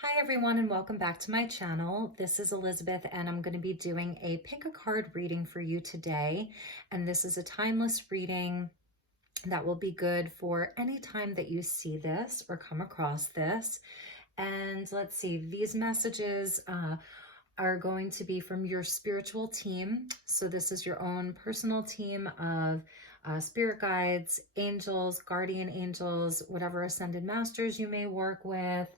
Hi everyone and welcome back to my channel. This is Elizabeth and I'm going to be doing a pick a card reading for you today. And this is a timeless reading that will be good for any time that you see this or come across this. And let's see, these messages are going to be from your spiritual team. So this is your own personal team of spirit guides, angels, guardian angels, whatever ascended masters you may work with,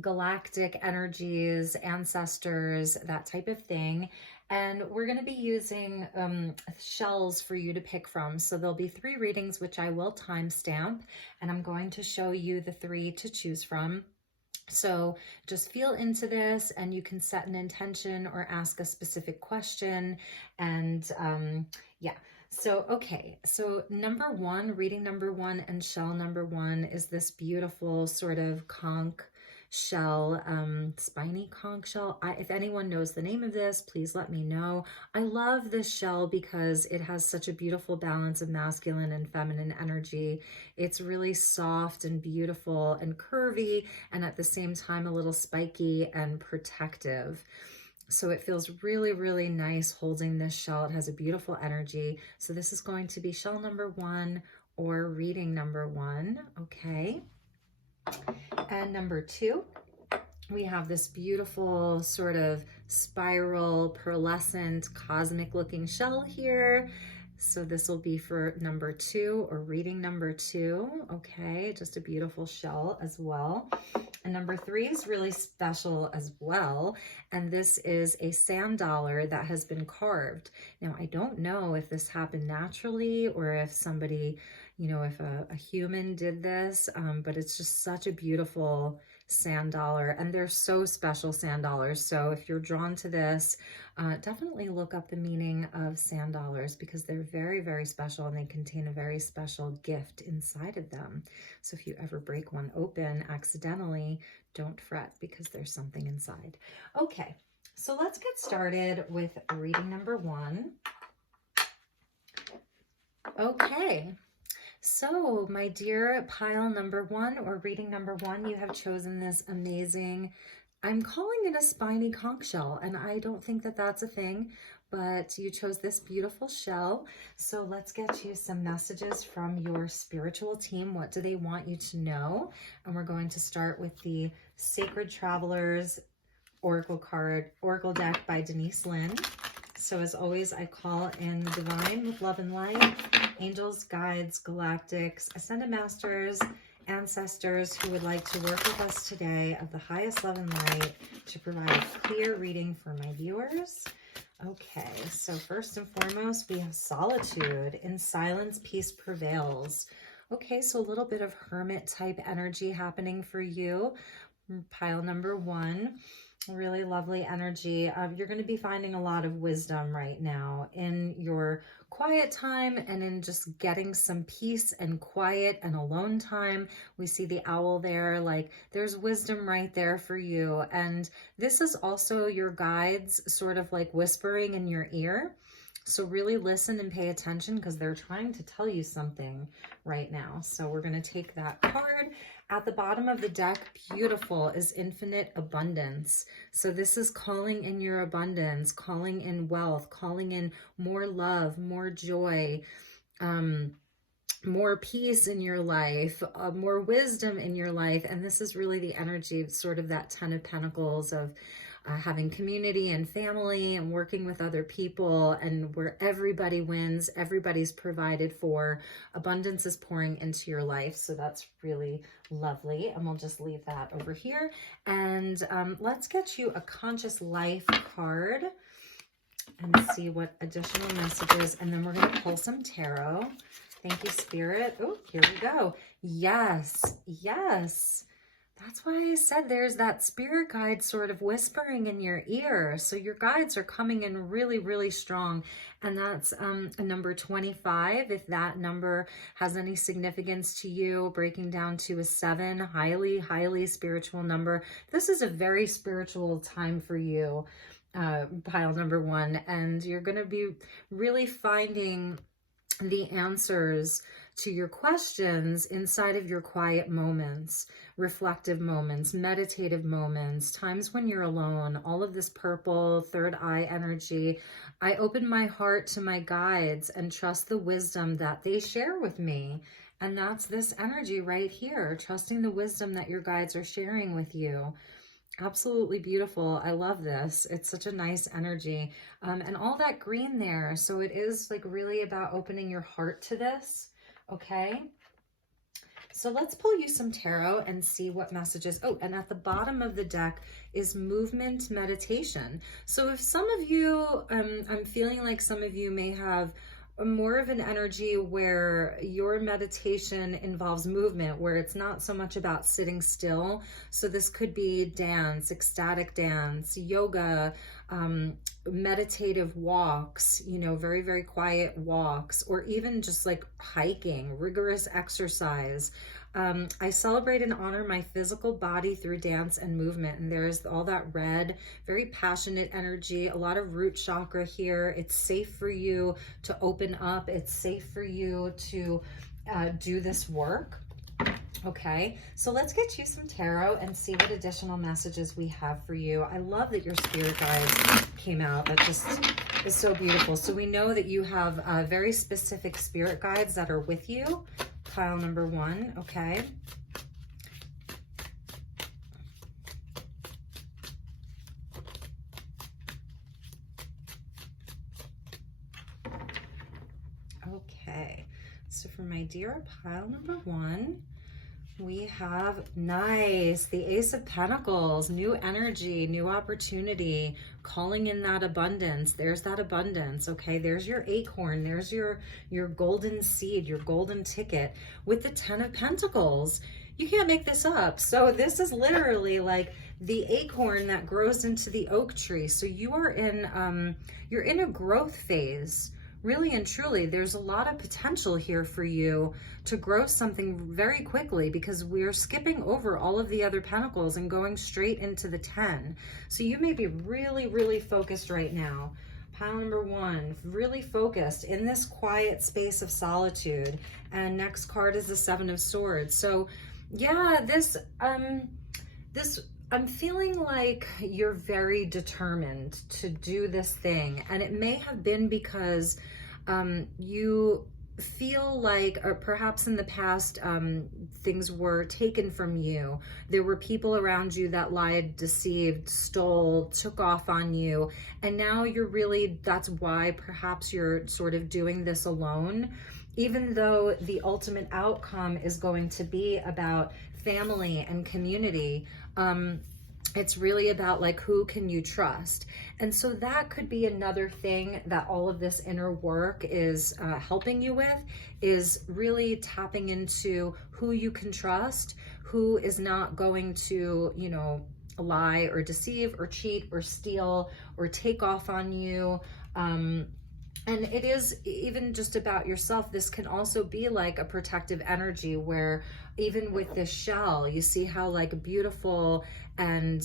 galactic energies, ancestors, that type of thing. And we're going to be using shells for you to pick from. So there'll be 3 readings, which I will timestamp, and I'm going to show you the 3 to choose from. So just feel into this and you can set an intention or ask a specific question. And yeah. So, okay. So number 1, reading number 1 and shell number 1 is this beautiful sort of conch shell, spiny conch shell. If anyone knows the name of this, please let me know. I love this shell because it has such a beautiful balance of masculine and feminine energy. It's really soft and beautiful and curvy, and at the same time a little spiky and protective. So it feels really, really nice holding this shell. It has a beautiful energy. So this is going to be shell number 1 or reading number 1. Okay. And number 2, we have this beautiful sort of spiral, pearlescent, cosmic looking shell here. So this will be for number 2 or reading number 2. Okay, just a beautiful shell as well. And number 3 is really special as well. And this is a sand dollar that has been carved. Now, I don't know if this happened naturally or if somebody, if a human did this, but it's just such a beautiful sand dollar, and they're so special, sand dollars. So if you're drawn to this, definitely look up the meaning of sand dollars because they're very, very special and they contain a very special gift inside of them. So if you ever break one open accidentally, don't fret because there's something inside. Okay, so let's get started with reading number 1. Okay. So, my dear pile number 1 or reading number 1, you have chosen this amazing, I'm calling it a spiny conch shell, and I don't think that that's a thing, but you chose this beautiful shell. So let's get you some messages from your spiritual team. What do they want you to know? And we're going to start with the Sacred Travelers Oracle deck by Denise Lynn. So as always, I call in the divine with love and light, angels, guides, galactics, ascended masters, ancestors who would like to work with us today of the highest love and light to provide a clear reading for my viewers. Okay, so first and foremost, we have solitude. In silence, peace prevails. Okay, so a little bit of hermit type energy happening for you. Pile number 1. Really lovely energy. You're going to be finding a lot of wisdom right now in your quiet time and in just getting some peace and quiet and alone time. We see the owl there, like there's wisdom right there for you. And this is also your guides sort of like whispering in your ear. So really listen and pay attention because they're trying to tell you something right now. So we're going to take that card. At the bottom of the deck, beautiful, is infinite abundance. So this is calling in your abundance, calling in wealth, calling in more love, more joy, more peace in your life, more wisdom in your life. And this is really the energy of sort of that 10 of Pentacles of having community and family and working with other people, and where everybody wins, everybody's provided for, abundance is pouring into your life. So that's really lovely. And we'll just leave that over here. And let's get you a conscious life card and see what additional messages. And then we're going to pull some tarot. Thank you, Spirit. Oh, here we go. Yes, yes. That's why I said there's that spirit guide sort of whispering in your ear. So your guides are coming in really, really strong. And that's a number 25. If that number has any significance to you, breaking down to a 7, highly, highly spiritual number. This is a very spiritual time for you, pile number 1. And you're going to be really finding the answers to your questions inside of your quiet moments, reflective moments, meditative moments, times when you're alone, all of this purple third eye energy. I open my heart to my guides and trust the wisdom that they share with me. And that's this energy right here, trusting the wisdom that your guides are sharing with you. Absolutely beautiful. I love this. It's such a nice energy. And all that green there. So it is like really about opening your heart to this. Okay. So let's pull you some tarot and see what messages. Oh, and at the bottom of the deck is movement meditation. So if some of you, I'm feeling like some of you may have more of an energy where your meditation involves movement, where it's not so much about sitting still. So this could be dance, ecstatic dance, yoga, meditative walks, you know, very, very quiet walks, or even just like hiking, rigorous exercise. I celebrate and honor my physical body through dance and movement. And there's all that red, very passionate energy, a lot of root chakra here. It's safe for you to open up. It's safe for you to do this work. Okay, so let's get you some tarot and see what additional messages we have for you. I love that your spirit guides came out. That just is so beautiful. So we know that you have very specific spirit guides that are with you. Pile number 1, okay. Okay, so for my dear pile number 1, we have nice, the Ace of Pentacles, new energy, new opportunity, calling in that abundance. There's that abundance, okay? There's your acorn, there's your golden seed, your golden ticket with the 10 of Pentacles. You can't make this up. So this is literally like the acorn that grows into the oak tree. So you are in, you're in a growth phase. Really and truly, there's a lot of potential here for you to grow something very quickly, because we're skipping over all of the other pentacles and going straight into the 10. So you may be really, really focused right now. Pile number 1, really focused in this quiet space of solitude. And next card is the 7 of Swords. So yeah, I'm feeling like you're very determined to do this thing. And it may have been because you feel like, or perhaps in the past, things were taken from you. There were people around you that lied, deceived, stole, took off on you. And now you're really, that's why perhaps you're sort of doing this alone, even though the ultimate outcome is going to be about family and community. It's really about like, who can you trust? And so that could be another thing that all of this inner work is helping you with, is really tapping into who you can trust, who is not going to, you know, lie or deceive or cheat or steal or take off on you. And it is even just about yourself. This can also be like a protective energy where even with this shell, you see how like beautiful and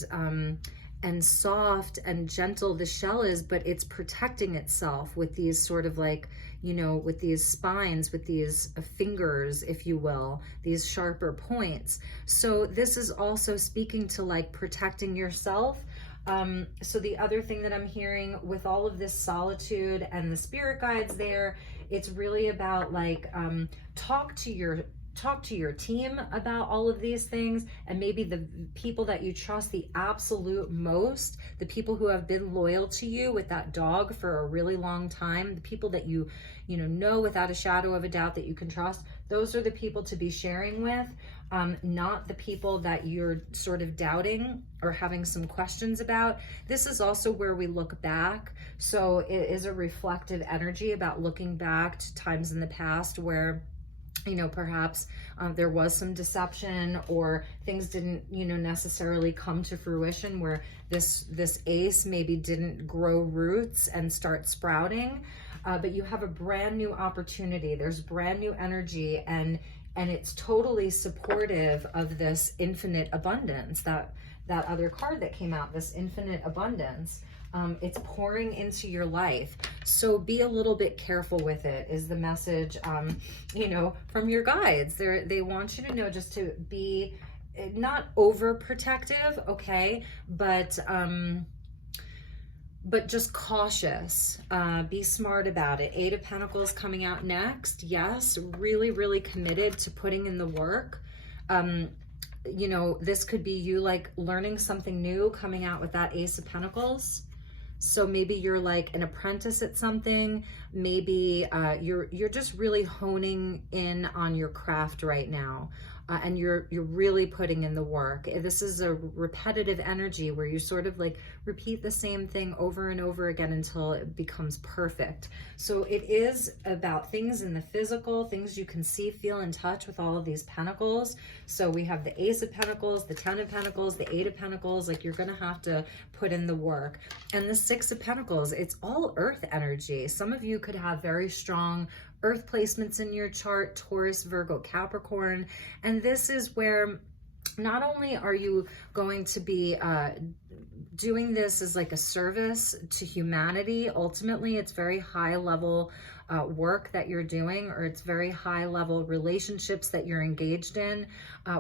soft and gentle the shell is, but it's protecting itself with these sort of like, you know, with these spines, with these fingers, if you will, these sharper points. So this is also speaking to like protecting yourself. So the other thing that I'm hearing with all of this solitude and the spirit guides there, it's really about like, talk to your team about all of these things, and maybe the people that you trust the absolute most, the people who have been loyal to you with that dog for a really long time, the people that you know without a shadow of a doubt that you can trust. Those are the people to be sharing with, not the people that you're sort of doubting or having some questions about. This is also where we look back. So it is a reflective energy about looking back to times in the past where, you know, perhaps there was some deception or things didn't, you know, necessarily come to fruition, where this ace maybe didn't grow roots and start sprouting. But you have a brand new opportunity. There's brand new energy, and it's totally supportive of this infinite abundance, that other card that came out, this infinite abundance. It's pouring into your life. So be a little bit careful with it, is the message, you know, from your guides. They want you to know just to be not overprotective, okay, but just cautious. Be smart about it. Eight of Pentacles coming out next. Yes, really, really committed to putting in the work. You know, this could be you like learning something new, coming out with that Ace of Pentacles. So maybe you're like an apprentice at something. Maybe you're just really honing in on your craft right now. And you're really putting in the work. This is a repetitive energy where you sort of like repeat the same thing over and over again until it becomes perfect. So it is about things in the physical, things you can see, feel, and touch with all of these pentacles. So we have the Ace of Pentacles, the 10 of Pentacles, the 8 of Pentacles. Like, you're gonna have to put in the work. And the 6 of Pentacles, it's all earth energy. Some of you could have very strong earth placements in your chart: Taurus, Virgo, Capricorn. And this is where not only are you going to be doing this as like a service to humanity, ultimately it's very high level work that you're doing, or it's very high level relationships that you're engaged in,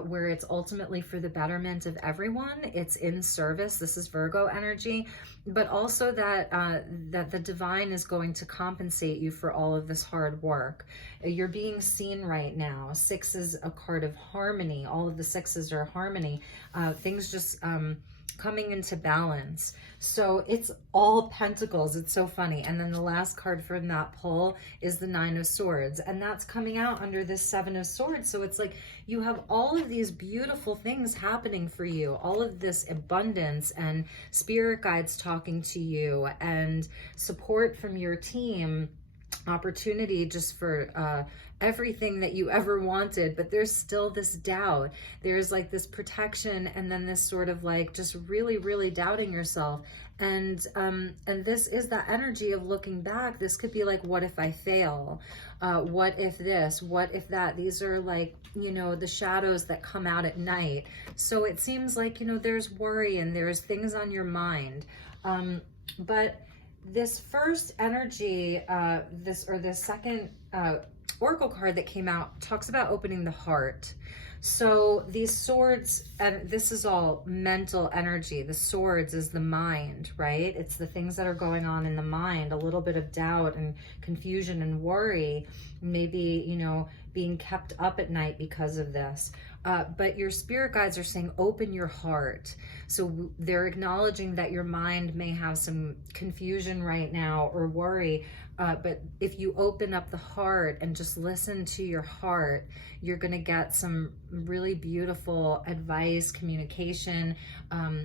where it's ultimately for the betterment of everyone. It's in service. This is Virgo energy, but also that that the divine is going to compensate you for all of this hard work. You're being seen right now. 6 is a card of harmony. All of the 6s are harmony. Things just coming into balance. So it's all pentacles. It's so funny. And then the last card from that pull is the 9 of Swords, and that's coming out under this 7 of Swords. So it's like you have all of these beautiful things happening for you, all of this abundance and spirit guides talking to you, and support from your team, opportunity just for everything that you ever wanted. But there's still this doubt. There's like this protection, and then this sort of like just really, really doubting yourself. And this is that energy of looking back. This could be like, what if I fail? What if this? What if that? These are like, you know, the shadows that come out at night. So it seems like, you know, there's worry and there's things on your mind. But this first energy, this second oracle card that came out talks about opening the heart. So these swords, and this is all mental energy. The swords is the mind, right? It's the things that are going on in the mind, a little bit of doubt and confusion and worry, maybe, you know, being kept up at night because of this. But your spirit guides are saying, open your heart. So they're acknowledging that your mind may have some confusion right now or worry. But if you open up the heart and just listen to your heart, you're going to get some really beautiful advice, communication,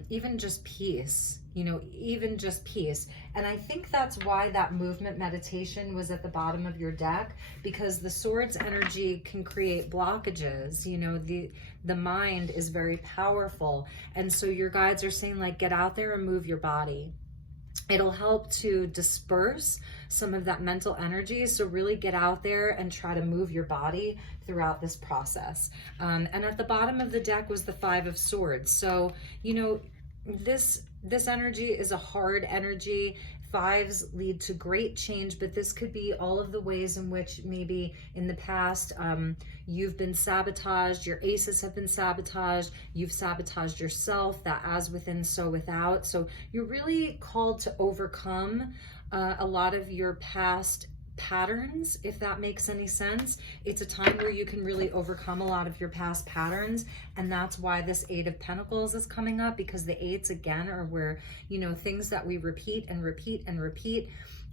even just peace, you know, even just peace. And I think that's why that movement meditation was at the bottom of your deck, because the swords energy can create blockages. You know, the mind is very powerful. And so your guides are saying, like, get out there and move your body. It'll help to disperse some of that mental energy. So really get out there and try to move your body throughout this process. And at the bottom of the deck was the 5 of Swords. So, you know, this energy is a hard energy. 5s lead to great change, but this could be all of the ways in which maybe in the past you've been sabotaged, your aces have been sabotaged, you've sabotaged yourself, that as within, so without. So you're really called to overcome a lot of your past patterns, if that makes any sense. It's a time where you can really overcome a lot of your past patterns, and that's why this 8 of Pentacles is coming up, because the 8s again are where, you know, things that we repeat and repeat and repeat,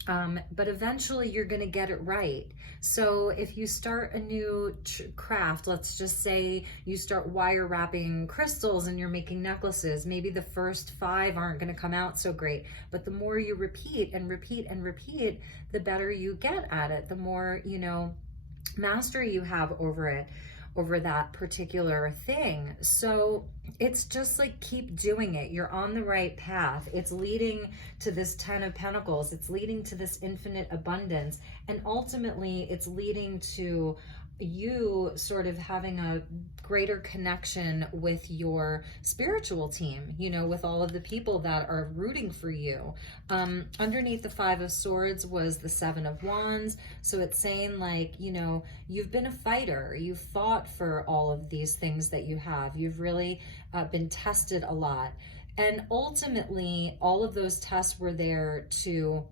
but eventually you're going to get it right. So if you start a new craft, let's just say you start wire wrapping crystals and you're making necklaces, maybe the first 5 aren't going to come out so great, but the more you repeat and repeat and repeat, the better you get at it, the more, you know, mastery you have over it, over that particular thing. So it's just like, keep doing it. You're on the right path. It's leading to this 10 of Pentacles. It's leading to this infinite abundance. And ultimately it's leading to you sort of having a greater connection with your spiritual team, you know, with all of the people that are rooting for you. Underneath the Five of Swords was the Seven of Wands. So it's saying, like, you know, you've been a fighter. You've fought for all of these things that you have. You've really been tested a lot. And ultimately, all of those tests were there to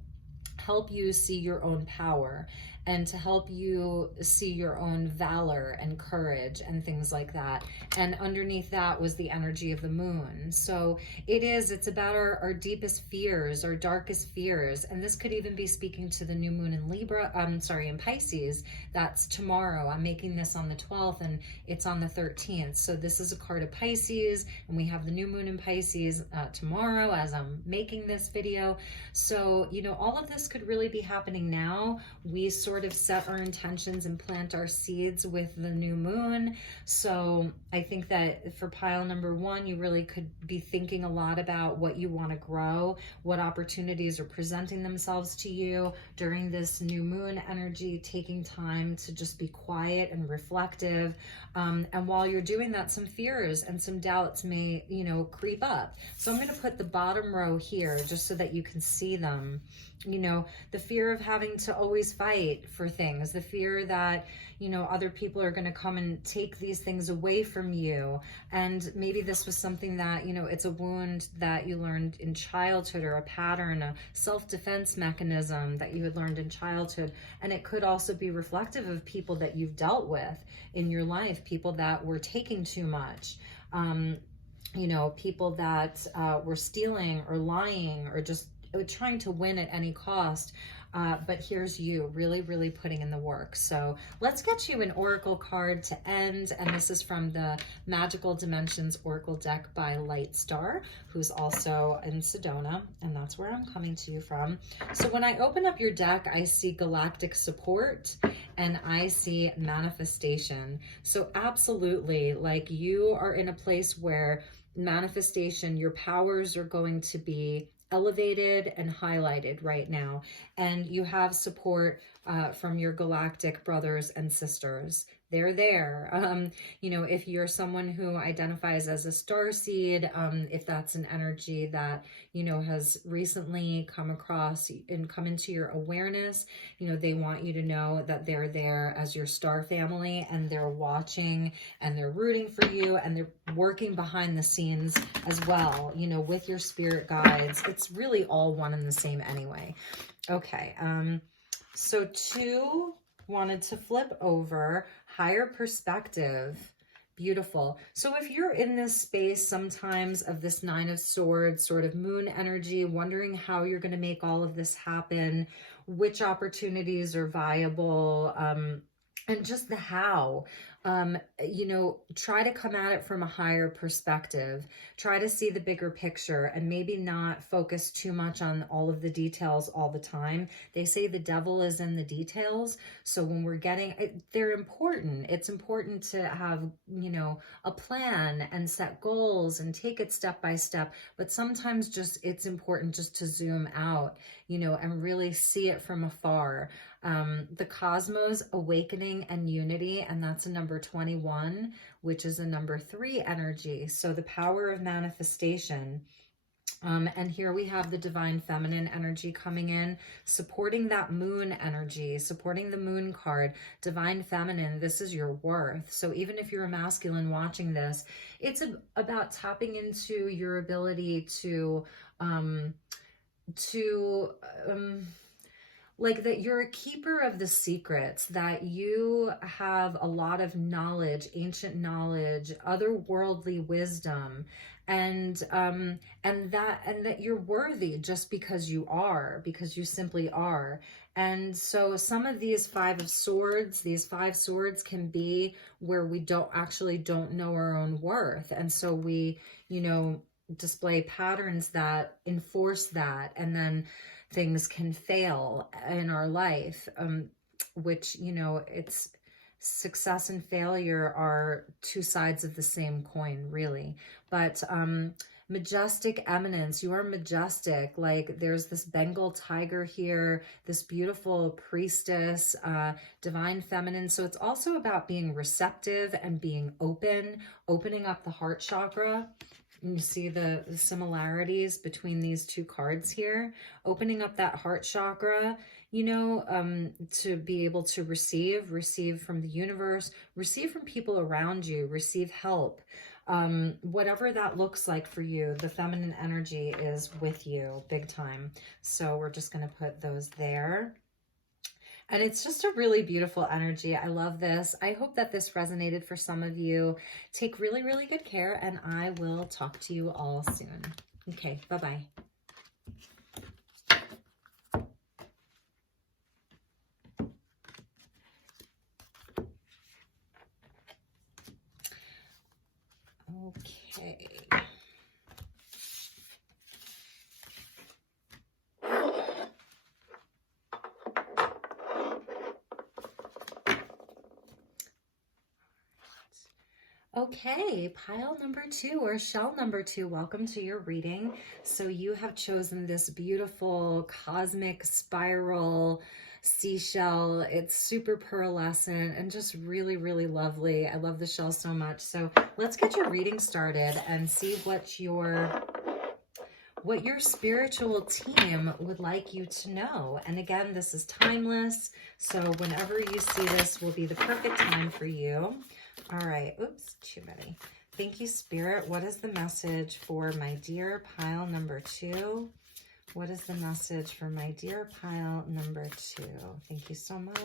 help you see your own power and to help you see your own valor and courage and things like that. And underneath that was the energy of the moon. So it's about our deepest fears, our darkest fears. And this could even be speaking to the new moon in Libra, in Pisces. That's tomorrow. I'm making this on the 12th and it's on the 13th. So this is a card of Pisces, and we have the new moon in Pisces tomorrow as I'm making this video. So, you know, all of this could really be happening now. We sort of set our intentions and plant our seeds with the new moon. So I think that for pile number one, you really could be thinking a lot about what you want to grow, what opportunities are presenting themselves to you during this new moon energy, taking time to just be quiet and reflective. And while you're doing that, some fears and some doubts may, you know, creep up. So I'm going to put the bottom row here just so that you can see them. You know, the fear of having to always fight for things, the fear that, you know, other people are going to come and take these things away from you. And maybe this was something that, you know, it's a wound that you learned in childhood, or a pattern, a self-defense mechanism that you had learned in childhood. And it could also be reflective of people that you've dealt with in your life, people that were taking too much. You know, people that were stealing or lying or just trying to win at any cost. But here's you really, really putting in the work. So let's get you an oracle card to end. And this is from the Magical Dimensions Oracle deck by Light Star, who's also in Sedona. And that's where I'm coming to you from. So when I open up your deck, I see galactic support and I see manifestation. So absolutely, like, you are in a place where manifestation, your powers are going to be elevated and highlighted right now. And you have support from your galactic brothers and sisters. They're there. You know, if you're someone who identifies as a starseed, if that's an energy that, you know, has recently come across and come into your awareness, you know, they want you to know that they're there as your star family, and they're watching and they're rooting for you, and they're working behind the scenes as well, you know, with your spirit guides. It's really all one and the same anyway. Okay. So two, wanted to flip over higher perspective. Beautiful. So if you're in this space sometimes of this Nine of Swords sort of moon energy, wondering how you're going to make all of this happen, which opportunities are viable, and just the how, you know, try to come at it from a higher perspective. Try to see the bigger picture and maybe not focus too much on all of the details all the time. They say the devil is in the details. So when we're they're important. It's important to have, you know, a plan and set goals and take it step by step. But sometimes just it's important just to zoom out, you know, and really see it from afar. The cosmos, awakening and unity, and that's a number 21, which is a number 3 energy. So the power of manifestation. And here we have the divine feminine energy coming in, supporting that moon energy, supporting the moon card. Divine feminine, this is your worth. So even if you're a masculine watching this, it's about tapping into your ability like that you're a keeper of the secrets, that you have a lot of knowledge, ancient knowledge, otherworldly wisdom, and that you're worthy just because you simply are. And so some of these five swords can be where we don't know our own worth. And so we, you know, display patterns that enforce that, and then things can fail in our life, which, you know, it's success and failure are two sides of the same coin, really. But majestic eminence. You are majestic. Like there's this Bengal tiger here, this beautiful priestess, divine feminine. So it's also about being receptive and being open, opening up the heart chakra. You see the similarities between these two cards here. Opening up that heart chakra, you know, to be able to receive from the universe, receive from people around you, receive help. Whatever that looks like for you, the feminine energy is with you big time. So we're just going to put those there. And it's just a really beautiful energy. I love this. I hope that this resonated for some of you. Take really, really good care, and I will talk to you all soon. Okay, bye-bye. Okay. Okay, pile number 2 or shell number 2, welcome to your reading. So you have chosen this beautiful cosmic spiral seashell. It's super pearlescent and just really, really lovely. I love the shell so much. So let's get your reading started and see what your spiritual team would like you to know. And again, this is timeless. So whenever you see this will be the perfect time for you. All right. Oops, too many. Thank you, Spirit. What is the message for my dear pile number 2? What is the message for my dear pile number 2? Thank you so much.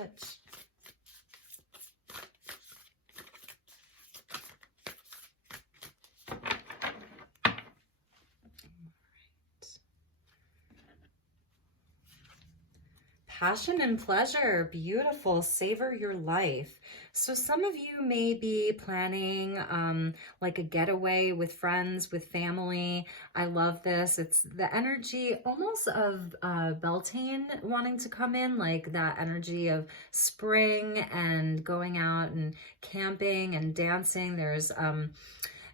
Passion and pleasure, beautiful, savor your life. So some of you may be planning like a getaway with friends, with family. I love this. It's the energy almost of Beltane wanting to come in, like that energy of spring and going out and camping and dancing. There's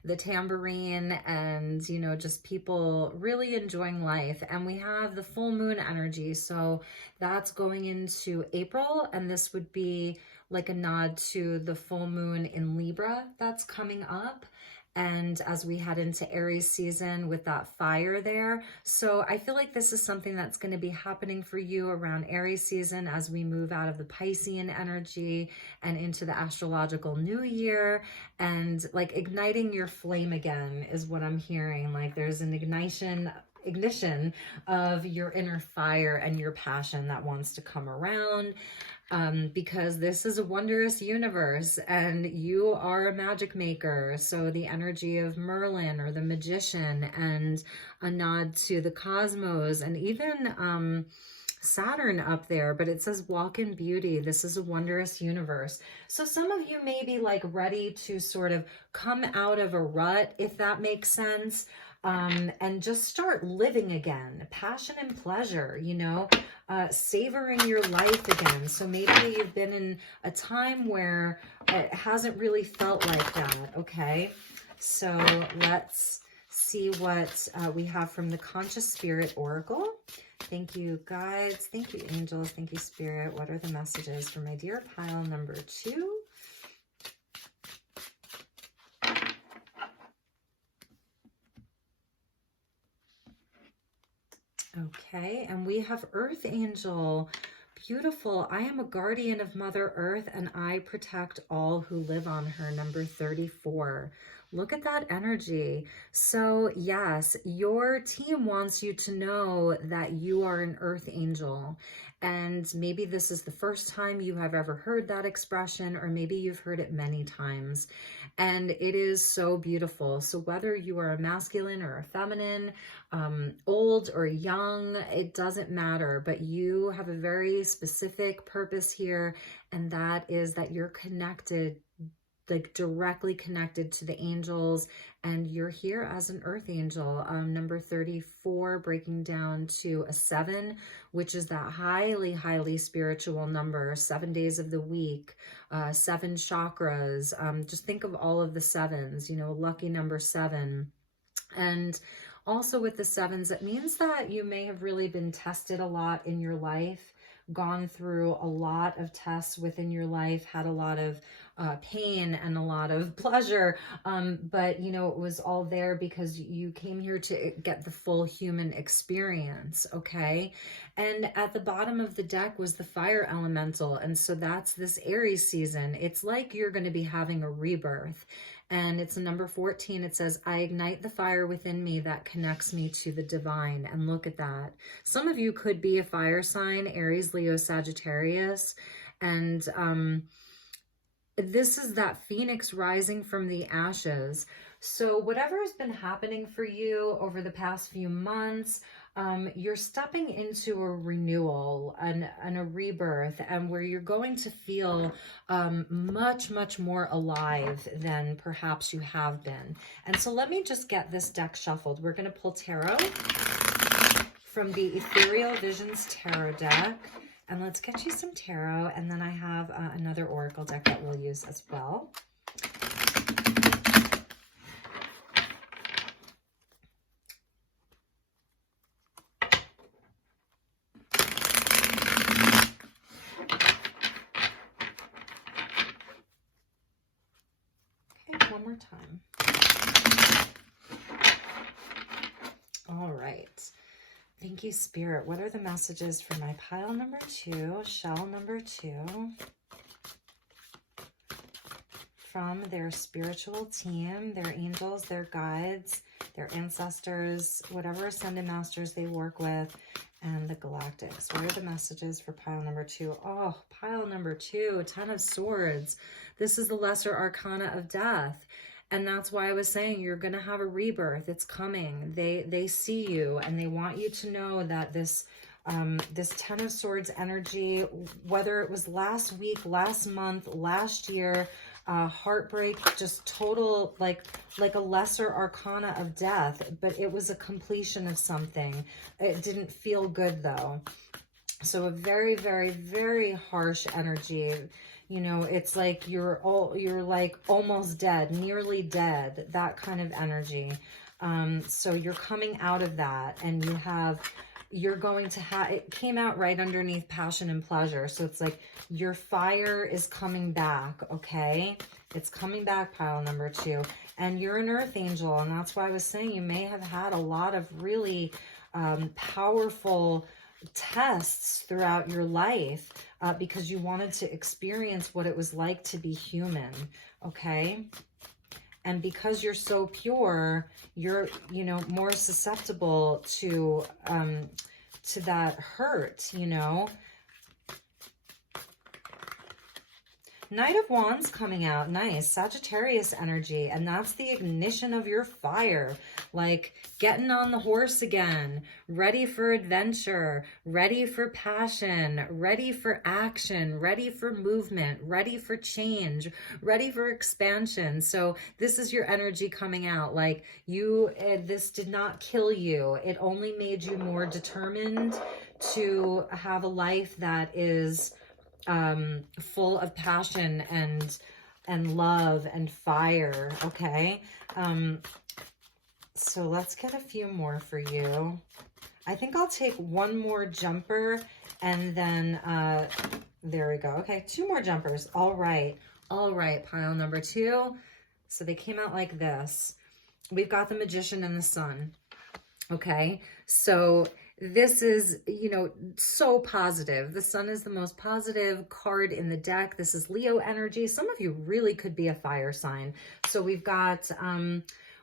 the tambourine and, you know, just people really enjoying life. And we have the full moon energy. So that's going into April. And this would be like a nod to the full moon in Libra that's coming up. And as we head into Aries season with that fire there. So I feel like this is something that's going to be happening for you around Aries season as we move out of the Piscean energy and into the astrological new year. And like igniting your flame again is what I'm hearing. Like there's an ignition of your inner fire and your passion that wants to come around. Because this is a wondrous universe and you are a magic maker. So the energy of Merlin or the magician and a nod to the cosmos and even Saturn up there, but it says walk in beauty. This is a wondrous universe. So some of you may be like ready to sort of come out of a rut, if that makes sense. And just start living again, passion and pleasure, you know, savoring your life again. So maybe you've been in a time where it hasn't really felt like that. Okay. So let's see what we have from the Conscious Spirit Oracle. Thank you, guides. Thank you, angels. Thank you, Spirit. What are the messages for my dear pile number 2? Okay, and we have Earth Angel. Beautiful. I am a guardian of Mother Earth and I protect all who live on her, number 34. Look at that energy. So yes, your team wants you to know that you are an Earth Angel. And maybe this is the first time you have ever heard that expression, or maybe you've heard it many times. And it is so beautiful. So whether you are a masculine or a feminine, old or young, it doesn't matter, but you have a very specific purpose here, and that is that you're connected, like directly connected to the angels, and you're here as an Earth Angel. Number 34 breaking down to a 7, which is that highly, highly spiritual number, 7 days of the week, 7 chakras. Just think of all of the sevens, you know, lucky number 7. And also with the sevens, it means that you may have really been tested a lot in your life, gone through a lot of tests within your life, had a lot of pain and a lot of pleasure. But, you know, it was all there because you came here to get the full human experience, okay? And at the bottom of the deck was the fire elemental. And so that's this Aries season. It's like you're going to be having a rebirth. And it's number 14. It says, I ignite the fire within me that connects me to the divine. And look at that. Some of you could be a fire sign, Aries, Leo, Sagittarius. And this is that phoenix rising from the ashes. So whatever has been happening for you over the past few months, you're stepping into a renewal and a rebirth, and where you're going to feel much, much more alive than perhaps you have been. And so let me just get this deck shuffled. We're going to pull tarot from the Ethereal Visions Tarot deck. And let's get you some tarot. And then I have another oracle deck that we'll use as well. Okay, one more time. All right. Thank you, Spirit. What are the messages for my pile number 2, shell number 2, from their spiritual team, their angels, their guides, their ancestors, whatever ascended masters they work with, and the Galactics? What are the messages for pile number 2? Oh, pile number 2, 10 of Swords. This is the lesser arcana of death. And that's why I was saying you're going to have a rebirth. It's coming. They see you, and they want you to know that this this 10 of Swords energy, whether it was last week, last month, last year, heartbreak, just total, like a lesser arcana of death, but it was a completion of something. It didn't feel good though. So a very, very, very harsh energy. You know, it's like you're like almost dead, nearly dead, that kind of energy. So you're coming out of that, and you're going to have, it came out right underneath passion and pleasure. So it's like your fire is coming back, okay? It's coming back, pile number 2. And you're an earth angel, and that's why I was saying you may have had a lot of really powerful tests throughout your life because you wanted to experience what it was like to be human, okay? And because you're so pure, you're, you know, more susceptible to that hurt, you know. Knight of Wands coming out. Nice. Sagittarius energy. And that's the ignition of your fire. Like getting on the horse again. Ready for adventure. Ready for passion. Ready for action. Ready for movement. Ready for change. Ready for expansion. So this is your energy coming out. Like this did not kill you. It only made you more determined to have a life that is full of passion and love and fire, okay? So let's get a few more for you. I think I'll take one more jumper, and then there we go. Okay, 2 more jumpers. All right, pile number 2. So they came out like this. We've got the Magician and the Sun. Okay, so this is, you know, so positive. The Sun is the most positive card in the deck. This is Leo energy. Some of you really could be a fire sign. So we've got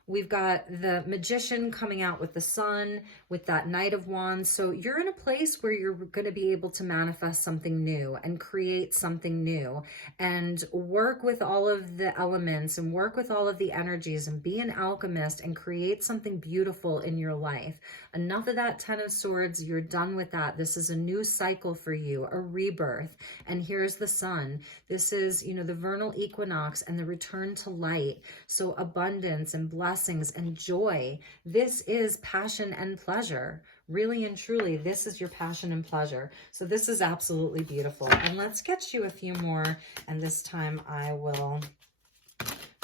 the Magician coming out with the Sun, with that Knight of Wands. So you're in a place where you're going to be able to manifest something new and create something new and work with all of the elements and work with all of the energies and be an alchemist and create something beautiful in your life. Enough of that 10 of Swords. You're done with that. This is a new cycle for you, a rebirth. And here's the Sun. This is, you know, the vernal equinox and the return to light. So abundance and blessings and joy. This is passion and pleasure. Really and truly, this is your passion and pleasure. So this is absolutely beautiful. And let's get you a few more. And this time I will,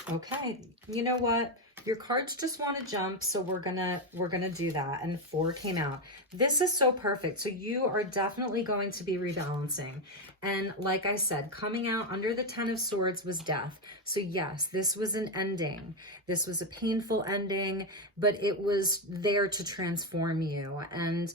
okay, you know what? Your cards just want to jump, so we're gonna do that. And 4 came out. This is so perfect. So you are definitely going to be rebalancing. And like I said, coming out under the 10 of Swords was death. So yes, this was an ending. This was a painful ending, but it was there to transform you. And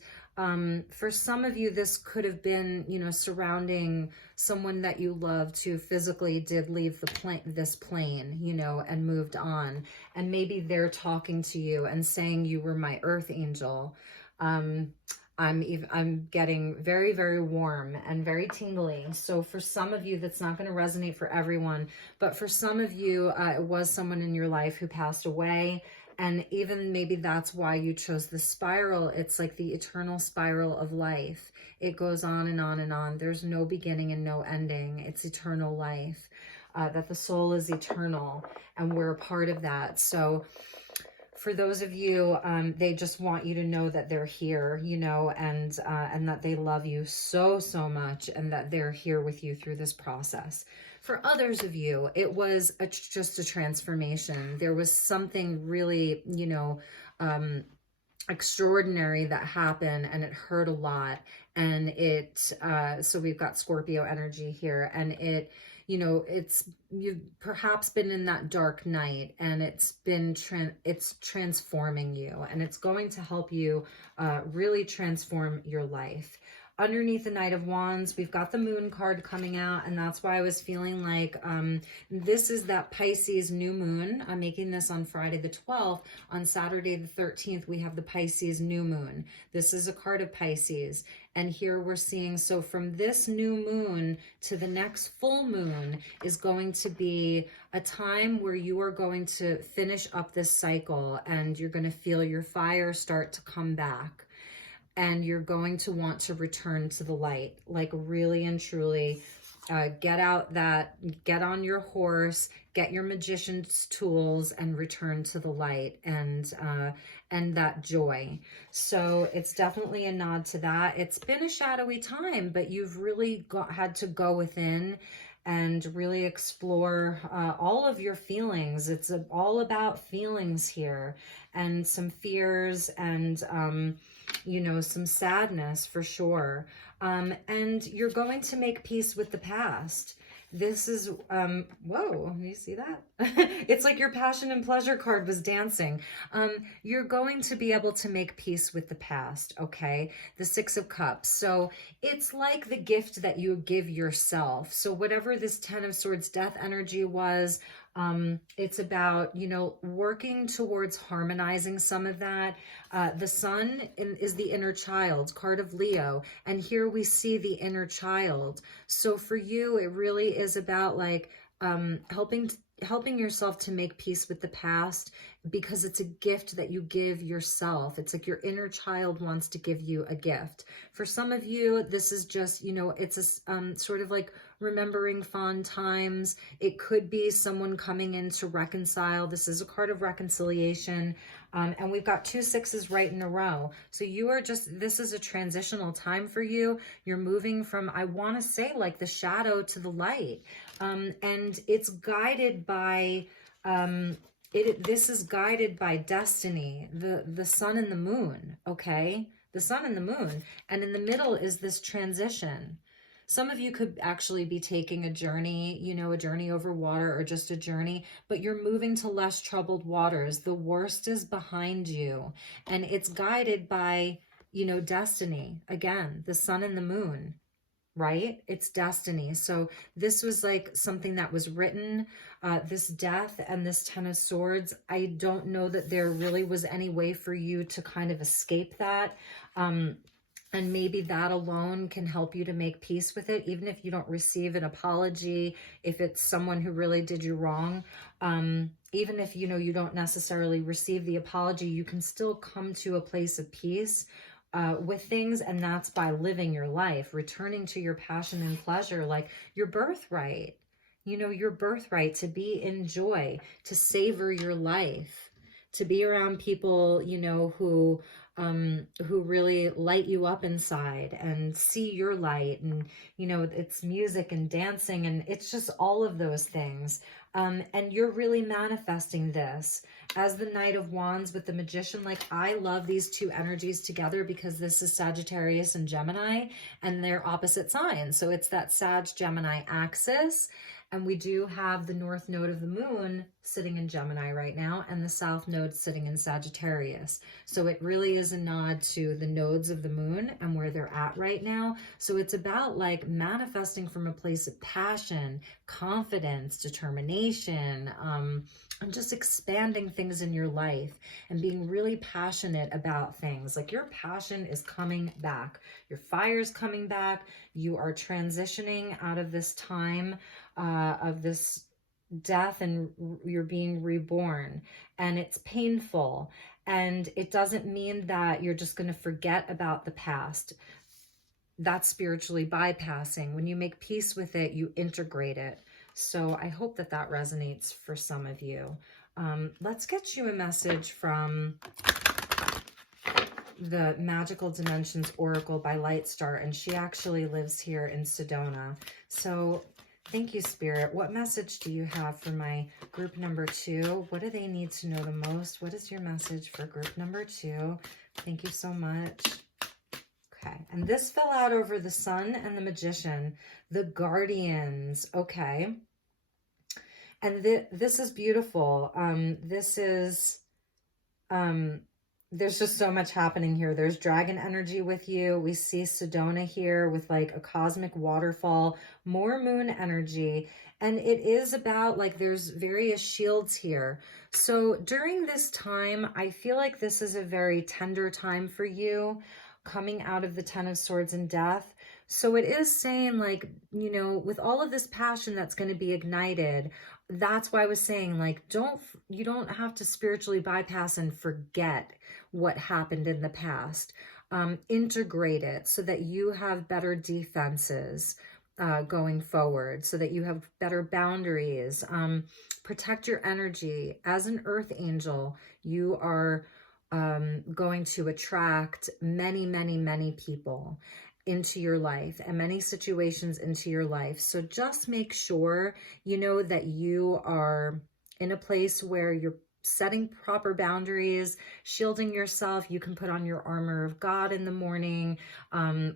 for some of you, this could have been, you know, surrounding someone that you loved who physically did leave this plane, you know, and moved on. And maybe they're talking to you and saying you were my earth angel. I'm getting very, very warm and very tingly. So for some of you, that's not going to resonate for everyone, but for some of you, it was someone in your life who passed away. And even maybe that's why you chose the spiral. It's like the eternal spiral of life. It goes on and on and on. There's no beginning and no ending. It's eternal life, that the soul is eternal and we're a part of that. So for those of you, they just want you to know that they're here, you know, and that they love you so, so much, and that they're here with you through this process. For others of you, it was just a transformation. There was something really, you know, extraordinary that happened, and it hurt a lot. And it, so we've got Scorpio energy here, and it, you know, you've perhaps been in that dark night, and it's transforming you, and it's going to help you really transform your life. Underneath the Knight of Wands, we've got the Moon card coming out, and that's why I was feeling like this is that Pisces new moon. I'm making this on Friday the 12th. On Saturday the 13th, we have the Pisces new moon. This is a card of Pisces. And here we're seeing, so from this new moon to the next full moon is going to be a time where you are going to finish up this cycle, and you're going to feel your fire start to come back. And you're going to want to return to the light, like really and truly. Get on your horse, get your magician's tools, and return to the light and that joy. So it's definitely a nod to that. It's been a shadowy time, but you've really had to go within and really explore all of your feelings. It's all about feelings here, and some fears, and you know, some sadness for sure. And you're going to make peace with the past. This is, whoa, you see that? It's like your passion and pleasure card was dancing. You're going to be able to make peace with the past, okay? The 6 of Cups. So it's like the gift that you give yourself. So whatever this 10 of Swords death energy was, it's about, you know, working towards harmonizing some of that. The Sun is the inner child, card of Leo, and here we see the inner child. So for you, it really is about like helping yourself to make peace with the past, because it's a gift that you give yourself. It's like your inner child wants to give you a gift. For some of you, this is just, you know, it's a sort of like remembering fond times. It could be someone coming in to reconcile. This is a card of reconciliation. And we've got 2 6s right in a row. So you are just, this is a transitional time for you. You're moving from, I want to say, like the shadow to the light. And it's guided by, this is guided by destiny, the sun and the moon, okay? The sun and the moon. And in the middle is this transition. Some of you could actually be taking a journey, you know, a journey over water, or just a journey, but you're moving to less troubled waters. The worst is behind you, and it's guided by, you know, destiny. Again, the sun and the moon, right? It's destiny. So this was like something that was written, this death and this 10 of Swords. I don't know that there really was any way for you to kind of escape that. And maybe that alone can help you to make peace with it, even if you don't receive an apology, if it's someone who really did you wrong. Even if, you know, you don't necessarily receive the apology, you can still come to a place of peace with things, and that's by living your life, returning to your passion and pleasure, like your birthright, you know, your birthright to be in joy, to savor your life, to be around people, you know, who really light you up inside and see your light. And, you know, it's music and dancing, and it's just all of those things. And you're really manifesting this as the Knight of Wands with the Magician. Like, I love these two energies together because this is Sagittarius and Gemini, and they're opposite signs. So it's that Sag-Gemini axis. And we do have the North Node of the Moon sitting in Gemini right now, and the South Node sitting in Sagittarius. So it really is a nod to the nodes of the Moon and where they're at right now. So it's about like manifesting from a place of passion, confidence, determination, and just expanding things in your life and being really passionate about things. Like, your passion is coming back. Your fire's coming back. You are transitioning out of this time of this death, and you're being reborn, and it's painful. And it doesn't mean that you're just going to forget about the past. That's spiritually bypassing. When you make peace with it, you integrate it. So I hope that that resonates for some of you. Let's get you a message from the Magical Dimensions Oracle by Lightstar, and she actually lives here in Sedona. So thank you, Spirit. What message do you have for my group number 2? What do they need to know the most? What is your message for group number 2? Thank you so much. Okay, and this fell out over the Sun and the Magician, the Guardians. Okay, and this is beautiful. This is, there's just so much happening here. There's dragon energy with you. We see Sedona here with like a cosmic waterfall, more moon energy. And it is about like, there's various shields here. So during this time, I feel like this is a very tender time for you, coming out of the Ten of Swords and death. So it is saying, like, you know, with all of this passion that's going to be ignited, that's why I was saying, like, you don't have to spiritually bypass and forget what happened in the past. Integrate it so that you have better defenses going forward, so that you have better boundaries. Protect your energy. As an earth angel, you are going to attract many, many, many people into your life and many situations into your life. So just make sure, you know, that you are in a place where you're setting proper boundaries, shielding yourself. You can put on your armor of God in the morning,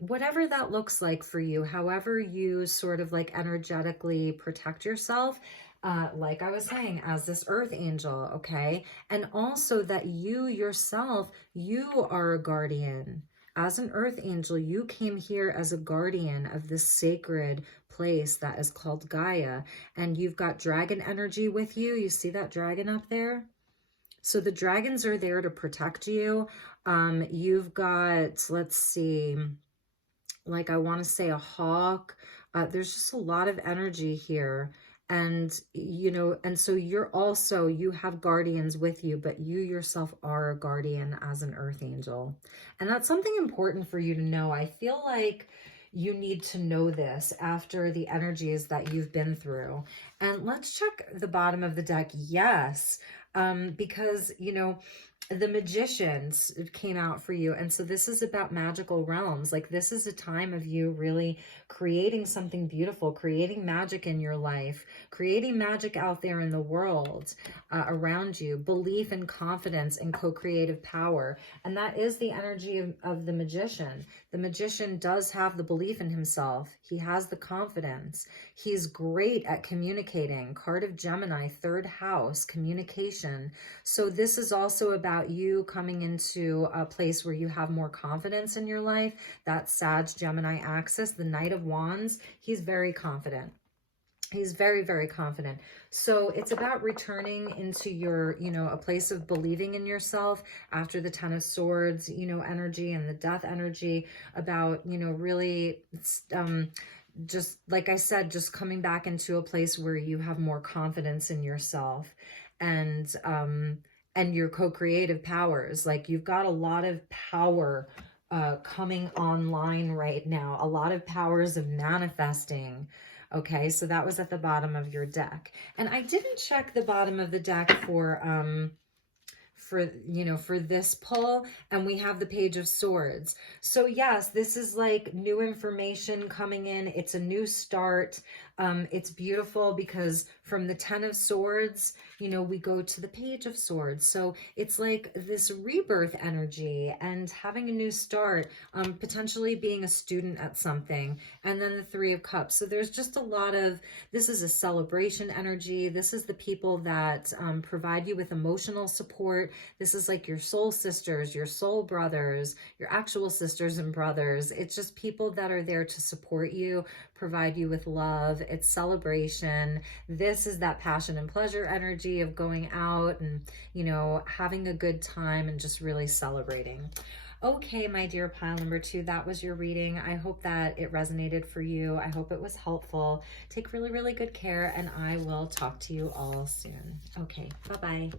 whatever that looks like for you, however you sort of like energetically protect yourself. Like I was saying, as this earth angel, okay? And also that you yourself, you are a guardian. As an earth angel, you came here as a guardian of this sacred place that is called Gaia. And you've got dragon energy with you. You see that dragon up there? So the dragons are there to protect you. You've got, let's see, like I want to say a hawk. There's just a lot of energy here. And, you know, and so you have guardians with you, but you yourself are a guardian as an earth angel. And that's something important for you to know. I feel like you need to know this after the energies that you've been through. And let's check the bottom of the deck. Yes, because, you know, the Magicians came out for you. And so this is about magical realms. Like, this is a time of you really creating something beautiful, creating magic in your life, creating magic out there in the world around you, belief and confidence and co-creative power. And that is the energy of the Magician. The Magician does have the belief in himself. He has the confidence. He's great at communicating. Card of Gemini, 3rd house, communication. So this is also about you coming into a place where you have more confidence in your life. That Sag-Gemini axis, the Knight of Wands, he's very confident. He's very, very confident. So it's about returning into your, you know, a place of believing in yourself after the Ten of Swords, you know, energy and the death energy, about, you know, really, just like I said, just coming back into a place where you have more confidence in yourself and your co-creative powers. Like, you've got a lot of power coming online right now, a lot of powers of manifesting. Okay, so that was at the bottom of your deck. And I didn't check the bottom of the deck for this pull, and we have the Page of Swords. So yes, this is like new information coming in. It's a new start. It's beautiful because from the Ten of Swords, you know, we go to the Page of Swords. So it's like this rebirth energy and having a new start, potentially being a student at something. And then the Three of Cups. So there's just a lot of, this is a celebration energy. This is the people that provide you with emotional support. This is like your soul sisters, your soul brothers, your actual sisters and brothers. It's just people that are there to support you, provide you with love. It's celebration. This is that passion and pleasure energy of going out and, you know, having a good time and just really celebrating. Okay, my dear pile number 2, that was your reading. I hope that it resonated for you. I hope it was helpful. Take really, really good care, and I will talk to you all soon. Okay, bye-bye.